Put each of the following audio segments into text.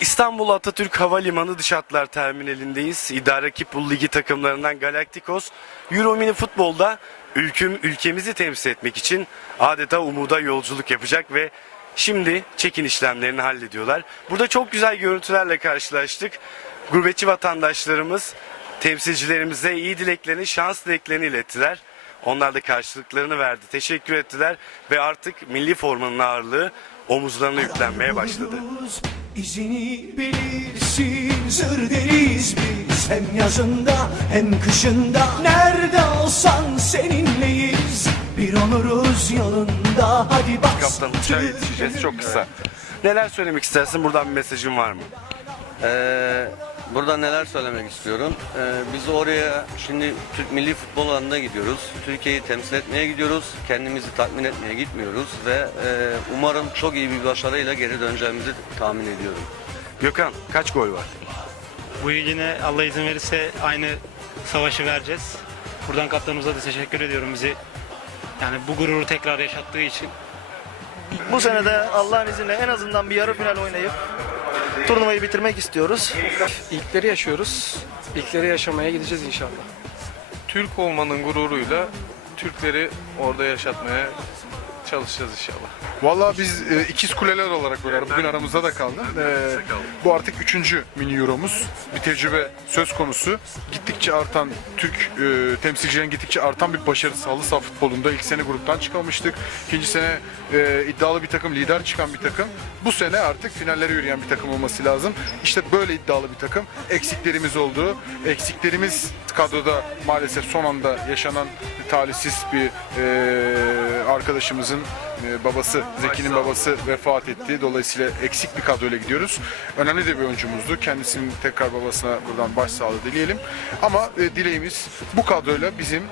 İstanbul Atatürk Havalimanı Dış Hatlar Terminalindeyiz. İdare Kipul Ligi takımlarından Galacticos, Euro Mini Futbol'da ülküm, ülkemizi temsil etmek için adeta umuda yolculuk yapacak ve şimdi çekin işlemlerini hallediyorlar. Burada çok güzel görüntülerle karşılaştık. Gurbetçi vatandaşlarımız temsilcilerimize iyi dileklerini, şans dileklerini ilettiler. Onlar da karşılıklarını verdi. Teşekkür ettiler ve artık milli formanın ağırlığı omuzlarına yüklenmeye başladı. İzini bilirsin zır deriz biz Hem yazında hem kışında Nerede olsan seninleyiz Bir onuruz yolunda Hadi bas Kaptan uçağa yetişeceğiz çok kısa. Neler söylemek istersin? Buradan bir mesajın var mı? Ee, burada neler söylemek istiyorum. Ee, biz oraya şimdi Türk milli futbol alanına gidiyoruz. Türkiye'yi temsil etmeye gidiyoruz. Kendimizi tatmin etmeye gitmiyoruz ve e, umarım çok iyi bir başarıyla geri döneceğimizi tahmin ediyorum. Gökhan kaç gol var? Bu yıl yine Allah izin verirse aynı savaşı vereceğiz. Buradan kaptanımıza da teşekkür ediyorum bizi. Yani bu gururu tekrar yaşattığı için. Bu sene de Allah'ın izniyle en azından bir yarı final oynayıp turnuvayı bitirmek istiyoruz. İlkleri yaşıyoruz. İlkleri yaşamaya gideceğiz inşallah. Türk olmanın gururuyla Türkleri orada yaşatmaya çalışacağız inşallah. Valla biz e, ikiz kuleler olarak böyle bugün aramızda da kaldı. E, bu artık üçüncü mini euromuz. Bir tecrübe söz konusu. Gittikçe artan Türk e, temsilcilerin gittikçe artan bir başarısı halı saha futbolunda. ilk sene gruptan çıkamamıştık. İkinci sene e, iddialı bir takım, lider çıkan bir takım. Bu sene artık finallere yürüyen bir takım olması lazım. İşte böyle iddialı bir takım. Eksiklerimiz oldu. Eksiklerimiz kadroda maalesef son anda yaşanan talihsiz bir e, arkadaşımızın e, babası, Zeki'nin babası vefat etti. Dolayısıyla eksik bir kadroyla gidiyoruz. Önemli de bir oyuncumuzdu. Kendisinin tekrar babasına buradan başsağlığı dileyelim. Ama e, dileğimiz bu kadroyla bizim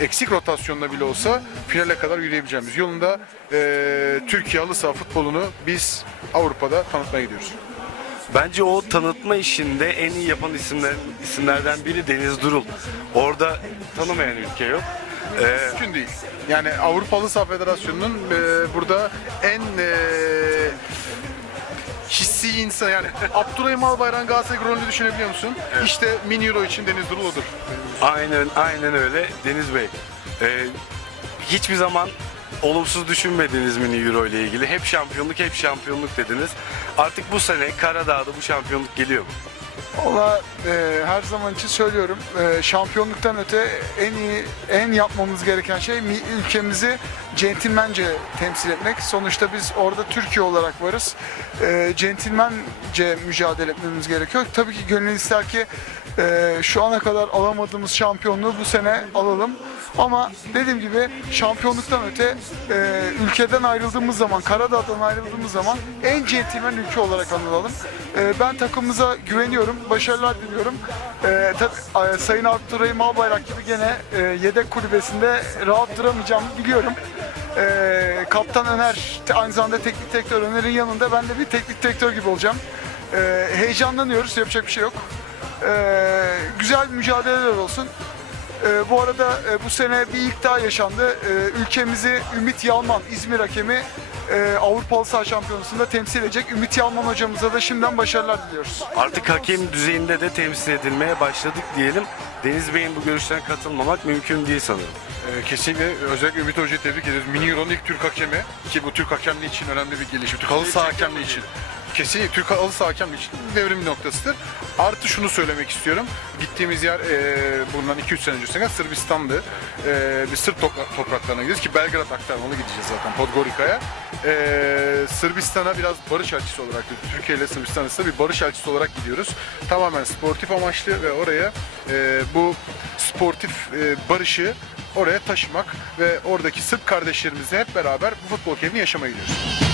eksik rotasyonla bile olsa finale kadar yürüyebileceğimiz yolunda e, Türkiye halı saha futbolunu biz Avrupa'da tanıtmaya gidiyoruz. Bence o tanıtma işinde en iyi yapan isimler, isimlerden biri Deniz Durul. Orada tanımayan ülke yok. Ee, Mümkün değil. Yani Avrupa Halı Saha Federasyonu'nun e, burada en e, hissi insan yani Abdurrahim Albayrak'ın Galatasaray rolünü düşünebiliyor musun? İşte mini euro için Deniz Durul odur. aynen aynen öyle Deniz Bey. Ee, hiçbir zaman olumsuz düşünmediniz mini Euro ile ilgili. Hep şampiyonluk, hep şampiyonluk dediniz. Artık bu sene Karadağ'da bu şampiyonluk geliyor mu? Valla e, her zaman için söylüyorum e, şampiyonluktan öte en iyi en yapmamız gereken şey mi- ülkemizi centilmence temsil etmek. Sonuçta biz orada Türkiye olarak varız. E, centilmence mücadele etmemiz gerekiyor. Tabii ki gönül ister ki e, şu ana kadar alamadığımız şampiyonluğu bu sene alalım. Ama dediğim gibi şampiyonluktan öte e, ülkeden ayrıldığımız zaman, Karadağ'dan ayrıldığımız zaman en centilmen ülke olarak anılalım. E, ben takımımıza güveniyorum, başarılar diliyorum. E, tabii, e, Sayın Abdurrahim Albayrak gibi gene e, yedek kulübesinde rahat duramayacağımı biliyorum. E, Kaptan Öner, aynı zamanda teknik direktör Öner'in yanında ben de bir teknik direktör gibi olacağım. E, heyecanlanıyoruz, yapacak bir şey yok. E, güzel mücadeleler olsun. Ee, bu arada e, bu sene bir ilk daha yaşandı. Ee, ülkemizi Ümit Yalman, İzmir hakemi e, Avrupa Halı Saha Şampiyonası'nda temsil edecek. Ümit Yalman hocamıza da şimdiden başarılar diliyoruz. Artık hakem düzeyinde de temsil edilmeye başladık diyelim. Deniz Bey'in bu görüşlerine katılmamak mümkün değil sanırım. E, kesinlikle özellikle Ümit Hoca'yı tebrik ediyoruz. Mini Euro'nun ilk Türk hakemi ki bu Türk hakemliği için önemli bir gelişme. Türk halı saha hakemliği için. Kesinlikle Türk halı saha hakemliği için devrim noktasıdır. Artı şunu söylemek istiyorum. Gittiğimiz yer e, bundan 2-3 sene öncesine Sırbistan'dı. E, bir Sırp topra- topraklarına gidiyoruz ki Belgrad aktarmalı gideceğiz zaten Podgorica'ya. E, Sırbistan'a biraz barış elçisi olarak, Türkiye ile Sırbistan arasında bir barış elçisi olarak gidiyoruz. Tamamen sportif amaçlı ve oraya e, bu sportif e, barışı oraya taşımak ve oradaki Sırp kardeşlerimizle hep beraber bu futbol keyfini yaşamaya gidiyoruz.